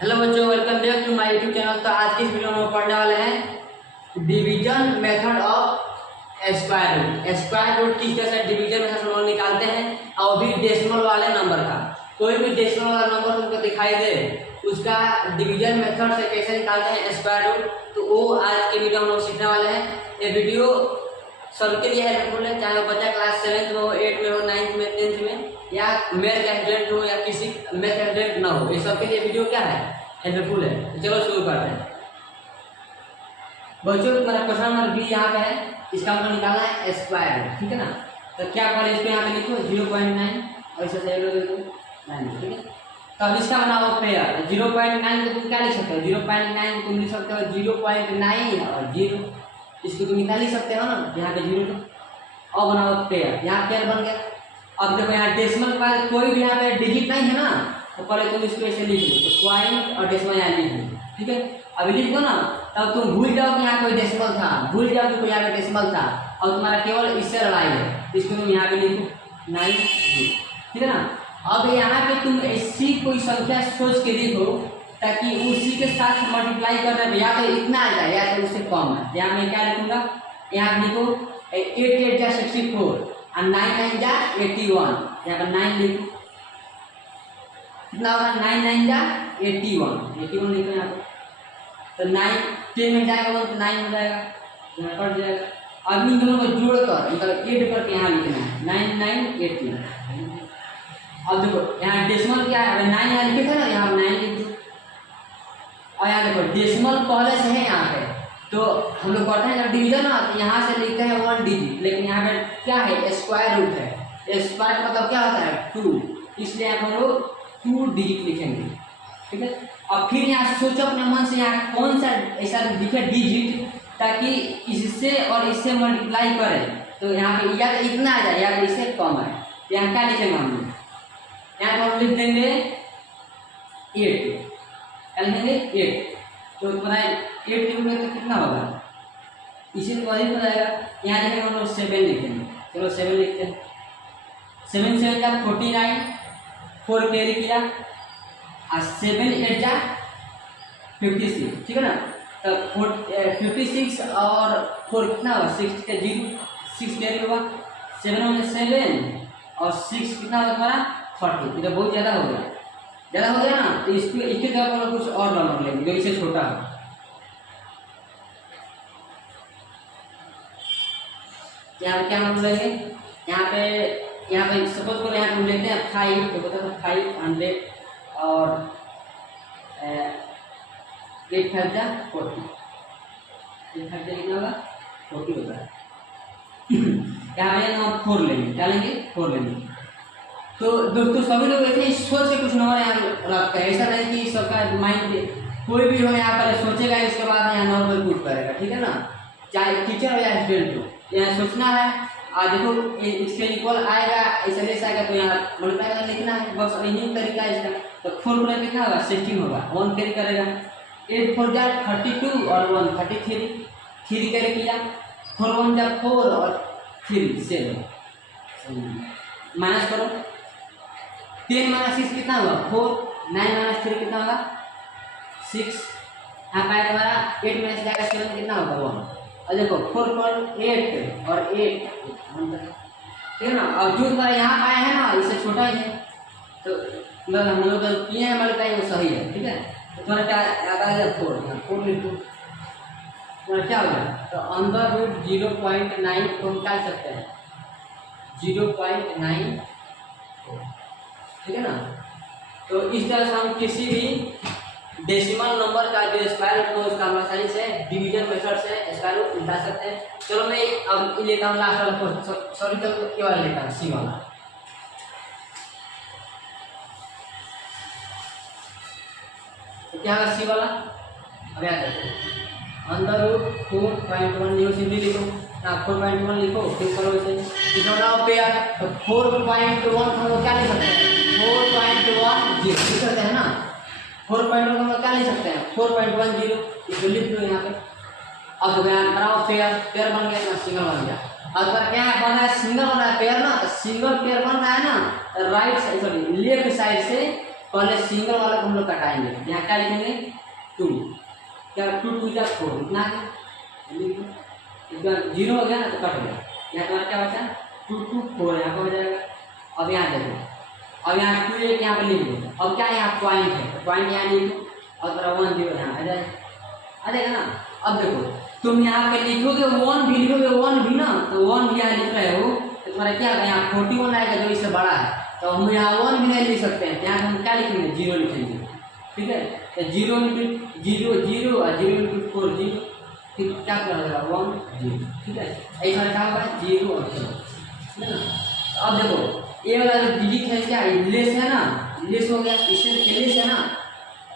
Hello बच्चों, welcome back to my YouTube channel. तो आज की इस वीडियो में हम पढ़ने वाले हैं division method of square root. Square root किस तरह से डिवीजन मेथड से हम निकालते हैं और भी डेसिमल वाले नंबर का। कोई भी डेसिमल वाला नंबर तुमको दिखाई दे उसका डिवीजन मेथड से कैसे निकालते हैं स्क्वायर रूट, तो वो आज के वीडियो में हम सीखने वाले हैं। ये वीडियो सबके लिए हेल्पफुल है, चाहे वो बच्चा क्लास 7 में हो, 8 में हो, 9th में, 10th में, या मैथ का स्टूडेंट हो या किसी मैथ का स्टूडेंट ना हो, ये सबके लिए वीडियो क्या है, हेल्पफुल है। तो चलो शुरू करते हैं बच्चों। तुम्हारा क्वेश्चन नंबर बी यहाँ पे है, इसका मतलब निकालना है स्क्वायर, ठीक है ना। तो क्या करें, इसको यहाँ पे लिखो 0.9 और इसे सही लो 9, ठीक है। तो अब इसका बनाओ पेयर। 0.9 को तुम क्या लिख सकते हो, 0.9 को तुम लिख सकते हो 0.9 और 0, इसको तुम निकाल ही सकते हो ना, यहाँ पे 0 और बनाओ पेयर। यहाँ पेयर बन गया। अब देखो यहाँ डेसिमल के बाद कोई भी यहाँ पे डिजिट नहीं है ना, तो पहले तुम इसको ऐसे लिख लो, तो पॉइंट और डेसिमल यहाँ लिख लो, ठीक है। अभी लिख दो ना, तब तुम भूल जाओ कि यहाँ कोई डेसिमल था, भूल जाओ कि कोई यहाँ पे डेसिमल था, और तुम्हारा केवल इससे लड़ाई है। इसको तुम यहाँ पे लिखो 9, ठीक है ना। अब यहाँ पे तुम ऐसी कोई संख्या सोच के लिखो ताकि उसी के साथ मल्टीप्लाई करने पे या तो इतना आ जाए या तो उससे कम है। यहाँ मैं क्या लिखूंगा, यहाँ लिखो 8 8 जा 64 और 9 9 जा 81। यहाँ पर 9 लिखो, कितना होगा 9 9 जा 81 लिखो यहाँ पर। तो 9 10 में जाएगा तो 9 हो जाएगा, यहाँ कट जाएगा। अब इन दोनों को जोड़कर मतलब ऐड करके यहाँ लिखना है 9 9 80। अब देखो यहाँ डेसिमल क्या है, 9 यहाँ लिखे थे ना, यहाँ 9 लिख दो। और यहाँ देखो डेसिमल पहले से है यहाँ पे, तो हम लोग पढ़ते हैं जब डिवीजन ना, तो यहाँ से लिखते हैं 1 डिजिट, लेकिन यहाँ पे क्या है स्क्वायर रूट है। स्क्वायर मतलब क्या होता है 2, इसलिए हम लोग 2 डिजिट लिखेंगे, ठीक है। अब फिर यहाँ सोचो अपने मन से यहाँ कौन सा ऐसा लिखे डिजिट ताकि इससे और इससे मल्टीप्लाई करें, तो यहाँ पे या तो इतना आ जाए या तो इससे कम है। यहाँ क्या लिखेंगे हम लोग, यहाँ पर हम लिख देंगे 8, लिखेंगे 8। तो तुम्हारा 8 लिखोगे तो कितना होगा, इसी तो वही हो जाएगा। यहाँ लिखेंगे हम लोग 7 लिखेंगे, चलो 7 लिखते हैं। 7 7 जा 49, 4 कैरी किया और 7 8 जा 56, ठीक है ना। तो 56 और 4 कितना होगा 6 का 0, 6 कैरी होगा, 7 में 7 और 6 कितना होगा तुम्हारा 40। ये तो बहुत ज़्यादा हो गया, ज़्यादा हो गया ना। तो इसको इसके जगह पर कुछ और नंबर लेंगे जो इससे छोटा है। यहाँ पे क्या नंबर लेंगे, यहाँ पे सपोज करो यहाँ हम लेते हैं 5, तो बता 500 और 8 5 जा 40, 8 5 जा कितना होगा 40 होगा। यहाँ पे हम 4 लेंगे, क्या लेंगे 4 लेंगे। तो दोस्तों सभी लोग ऐसे सोच के कुछ नंबर यहाँ रखते हैं, ऐसा नहीं कि सबका माइंड कोई भी हो यहाँ पर सोचेगा इसके बाद यहाँ नंबर पुट करेगा, ठीक है ना। चाहे टीचर हो या स्टूडेंट हो, यहाँ सोचना है। आज देखो इसके इक्वल आएगा, ऐसा लेस आएगा तो यहाँ मल्टीप्लाई लिखना है, बस यही तरीका है इसका। तो 4 पर कितना होगा 16 होगा, 1 कैरी करेगा, 8 4 जा 32 और 1 33, 3 कैरी किया, 4 1 जा 4 और 3 7, माइनस करो 10 - 6 कितना होगा 4, 9 - 3 कितना होगा 6। यहाँ पाया तुम्हारा 8 में जाएगा 7 कितना होगा 1। और देखो 4 पर 8 और 8, ठीक है ना। और जो तुम्हारा यहाँ पाया है ना इससे छोटा ही है, तो मतलब हम लोग तो किए हैं मल्टीप्लाई वो सही है, ठीक है। तो तुम्हारा क्या याद आ जाए 4 लिख दो, तुम्हारा क्या होगा। तो अंदर रूट 0.9 को हम निकाल सकते हैं 0.9, ठीक है ना। तो इस तरह से हम किसी भी डेसिमल नंबर का जो स्क्वायर रूट हो उसका हम आसानी से डिवीजन मेथड से स्क्वायर रूट निकाल सकते हैं। चलो मैं अब लेता हूँ लास्ट वाला, सॉरी तो केवल लेता हूँ सी वाला। तो क्या है सी वाला, अब याद रखो अंदर रूट 4.1 जो सिंपली लिखो ना, 4.1 लिखो, फिर करो इसे बनाओ पेयर। तो 4.1 हम लोग क्या लिख सकते हैं 4.10 लिख सकते हैं ना, 4.1 हम लोग क्या लिख सकते हैं 4.10, इसको लिख दो यहाँ पे। अब बनाओ पेयर, पेयर बन गया ना, सिंगल बन गया। अगर क्या बन रहा है सिंगल बन रहा है पेयर ना, तो सिंगल पेयर बन रहा है ना, right side sorry left side से पहले सिंगल वाला को हम लोग कटाएंगे। यहाँ क्या लिखेंगे 2, क्या 2 2 जा 4 इतना है, जीरो हो गया ना तो कट गया। यहाँ तुम्हारा क्या बचा 2 2 4 यहाँ पर हो जाएगा। अब यहाँ देखो, अब यहाँ 2 1 यहाँ पर लिख दो। अब क्या यहाँ पॉइंट है तो पॉइंट यहाँ लिख दो और तुम्हारा 1 0 यहाँ आ जाएगा ना। अब देखो तुम यहाँ पे लिखोगे 1 भी लिखोगे 1 भी ना, तो 1 भी यहाँ लिख रहे हो तो तुम्हारा क्या होगा यहाँ 41 आएगा जो इससे बड़ा है, तो हम यहाँ 1 भी नहीं लिख सकते हैं। यहाँ हम क्या लिखेंगे 0 लिखेंगे, ठीक है। तो 0 इंटू 0 0 और 0 इंटू 4 0, ठीक क्या कर देगा 1 0, ठीक है। ऐसा क्या होगा 0 और 0, ठीक है ना। अब देखो ये वाला जो डिजिट है क्या लेस है ना, लेस हो गया, इससे लेस है ना।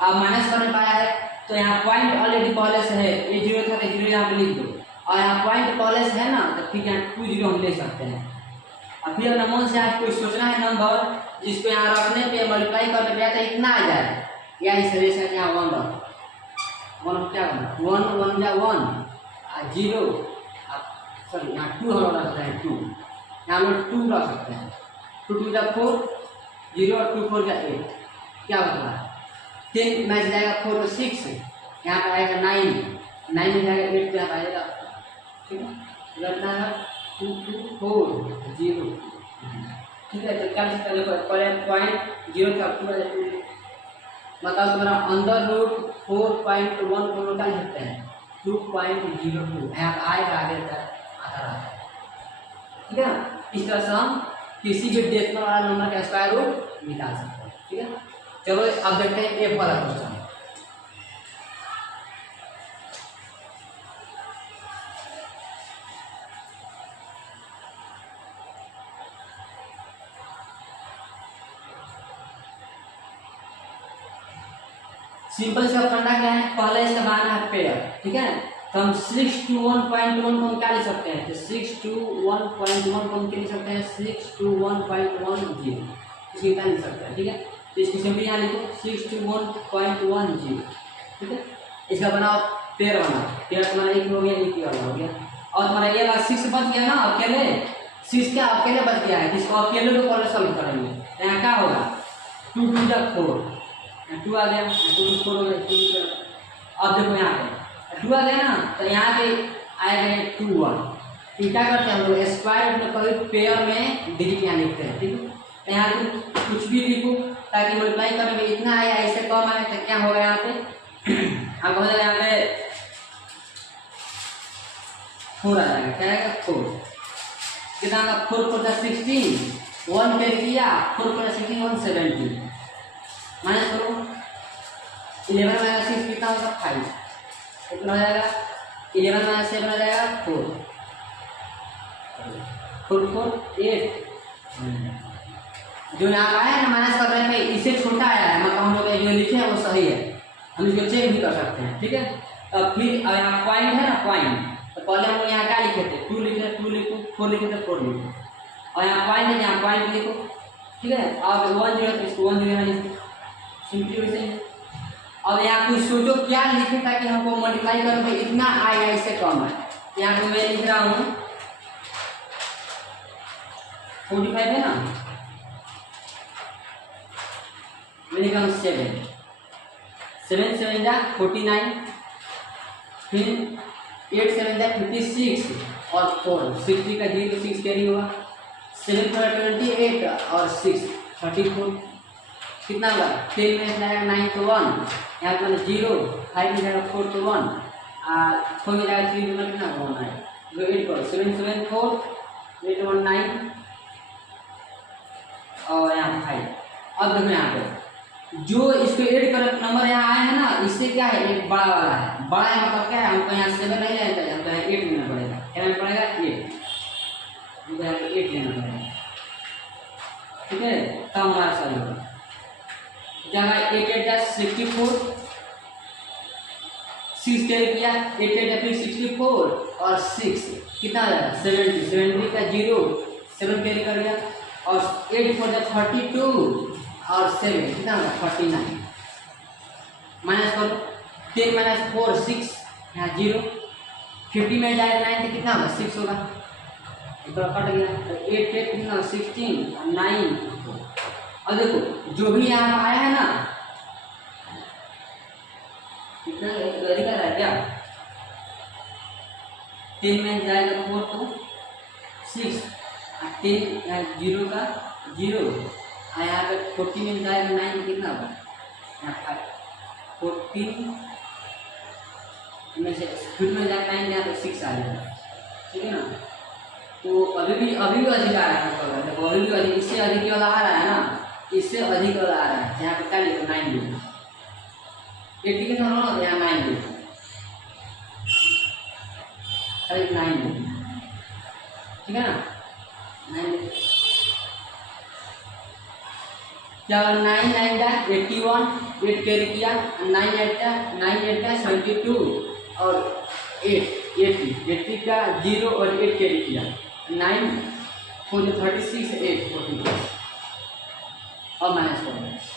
अब माइनस करने पाया है तो यहाँ पॉइंट ऑलरेडी पहले से है, ये 0 था तो 0 यहाँ पे लिख दो, और यहाँ पॉइंट पहले से है ना तो फिर यहाँ 2 0 हम ले सकते हैं। अब फिर अपना मन से आज कोई सोचना है नंबर जिसको यहाँ रखने पे मल्टीप्लाई करने पे तो इतना आ जाए, या इस तरह से यहाँ 1 रख 1 क्या करना 1 1 जा 1 0, सॉरी यहाँ 2 हम रख सकते हैं 2, यहाँ हम 2 रख सकते हैं 2 2 जा 4 0 और 2 4 जा 8, क्या होता है 10 में जाएगा 4 और 6, यहाँ पे आएगा 9 9 में जाएगा 8 पे यहाँ आएगा, ठीक है। रखना है 2 2 4 0, ठीक है। तो क्या देखो पहले पॉइंट 0 था 2 मतलब तुम्हारा अंदर रूट 4.1 को निकाल सकते हैं 2.02, यहाँ आएगा आगे आता है, ठीक है ना। इस तरह से हम किसी भी डेसिमल वाला नंबर का स्क्वायर रूट निकाल सकते हैं, ठीक है। चलो अब देखते हैं एफ वाला क्वेश्चन। सिंपल से फंडा क्या है, पहले इसका बनाना है पेयर, ठीक है। तो हम 6 to 1.1 को हम क्या लिख सकते हैं, तो 6 to 1.1 को हम क्या लिख सकते हैं 6 to 1.10, इसको क्या लिख सकते हैं, ठीक है। तो इसको सिंपली यहाँ लिखो 6 to 1.10, ठीक है। इसका बनाओ पेयर बनाओ, पेयर तुम्हारा एक हो गया एक वाला हो गया, और तुम्हारा ये वाला 6 बच गया ना अकेले, 6 क्या अकेले बच गया है, जिसको अकेले को पहले सॉल्व करेंगे। यहाँ क्या होगा 2 2 जा 4 2 आ गया 2 4 हो गया 2। अब देखो यहाँ पे 2 आ गया ना, तो यहाँ पे आएगा 2 1, तो क्या करते हैं हम लोग स्क्वायर में कभी पेयर में डिजिट यहाँ लिखते हैं, ठीक है। तो यहाँ पे कुछ भी लिखो ताकि मल्टीप्लाई करने में इतना आए ऐसे कम आए, तो क्या होगा यहाँ पे अब हो जाएगा यहाँ पे 4 आ जाएगा, क्या आएगा 4, कितना का 4 4 16 1 पेयर किया 4 4 16 170 माइनस करो 11 माइनस 6 कितना होगा 5, कितना हो जाएगा 11 माइनस 7 हो जाएगा 4 4 4 8। जो यहाँ आया है ना माइनस कर रहे हैं इससे छोटा आया है, मतलब हम लोग जो लिखे हैं वो सही है, हम इसको चेक भी कर सकते हैं, ठीक है। अब फिर यहाँ पॉइंट है ना पॉइंट, तो पहले हम यहाँ क्या लिखे थे 2 लिखे 2 लिखो 4 लिखे थे 4 लिखो, और यहाँ पॉइंट है यहाँ पॉइंट लिखो, ठीक है। अब 1 0 तो इसको 1 0 यहाँ लिखो सिंपली वैसे ही। अब यहाँ कुछ सोचो क्या लिखे ताकि हमको मल्टीप्लाई करने में इतना आए इससे कम है। यहाँ पे मैं लिख रहा हूँ 45 है ना, मैं लिख रहा हूँ 7 7 7 जा 49, फिर 8 7 जा 56 और 4 60 का 0 6 कैरी होगा 7 4 28 और 6 34, कितना होगा 10 में जाएगा 9 to 1, यहाँ पर 0 5 में जाएगा 4 to 1 और 4 में जाएगा 3 में कितना 1 है, जो 8 करो 7 7 4 8 1 9 और यहाँ 5। अब देखो यहाँ पे जो इसको ऐड कर नंबर यहाँ आया है ना, इससे क्या है एक बड़ा वाला है, बड़ा है मतलब क्या है हमको यहाँ 7 नहीं लेना चाहिए, हमको यहाँ 8 लेना पड़ेगा, क्या लेना पड़ेगा 8, हमको यहाँ 8 लेना पड़ेगा, ठीक है। तब हमारा सही होगा जगह 8 8 जा 64 6 कैरी किया 8 8 जा फिर 64 और 6 कितना आया 70 70 का 0 7 कैरी कर लिया और 8 4 जा 32 और 7 कितना होगा 39 माइनस करो 10 माइनस 4 6 यहाँ 0 50 में जाएगा 9 तो कितना होगा 6 होगा, इतना कट गया तो 8 8 कितना 16 और 9। अब देखो जो भी यहाँ पर आया है ना, कितना अधिक आ रहा है क्या, 10 में जाएगा 4 तो 6, 10 जीरो का 0, यहाँ पे 40 में जाएगा 9 कितना होगा, यहाँ 14 में से फिर में जाएगा 9, यहाँ पे 6 आ जाएगा, ठीक है ना। तो अभी भी अधिक आ रहा है, देखो अभी भी अधिक, इससे अधिक वाला आ रहा है ना, इससे अधिक वाला आ रहा है, यहाँ पे क्या लिखो 9 लिखो, 80 के साथ होना, यहाँ 9 लिखो, अरे 9 लिखो, ठीक है ना, 9 लिखो। क्या 9 9 का 81, 8 कैरी किया, 9 8 का 72 और 80 का 0 और 8 कैरी किया, 9 4 36 8 40 और माइनस कर,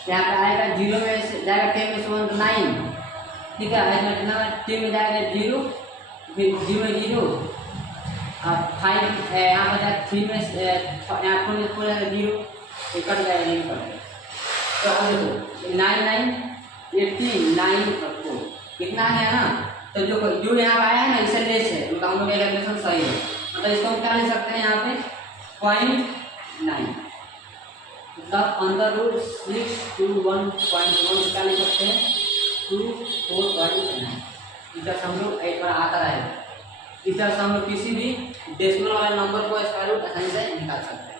यहाँ पे आएगा 0 में से जाएगा 10 में से 1 तो 9, ठीक है, इसमें कितना 10 में जाएगा 0, फिर 0 0 और 5 यहाँ पर जाएगा 3 में यहाँ 4 में 4 जाएगा 0, एक कट जाएगा, नहीं कट। तो अब देखो 9 9 18 9 और 4 कितना है ना, तो जो यहाँ आया है ना इसे लेस है, तो हम लोग का कैलकुलेशन सही है, मतलब इसको हम क्या ले सकते हैं यहाँ पे 0.9, मतलब अंदर रूट 6 to 1.1 क्या ले सकते हैं 24.9। इस तरह हम लोग एक बार आता रहेगा, इस तरह से हम लोग किसी भी डेसिमल वाले नंबर को स्क्वायर रूट आसानी से निकाल सकते हैं।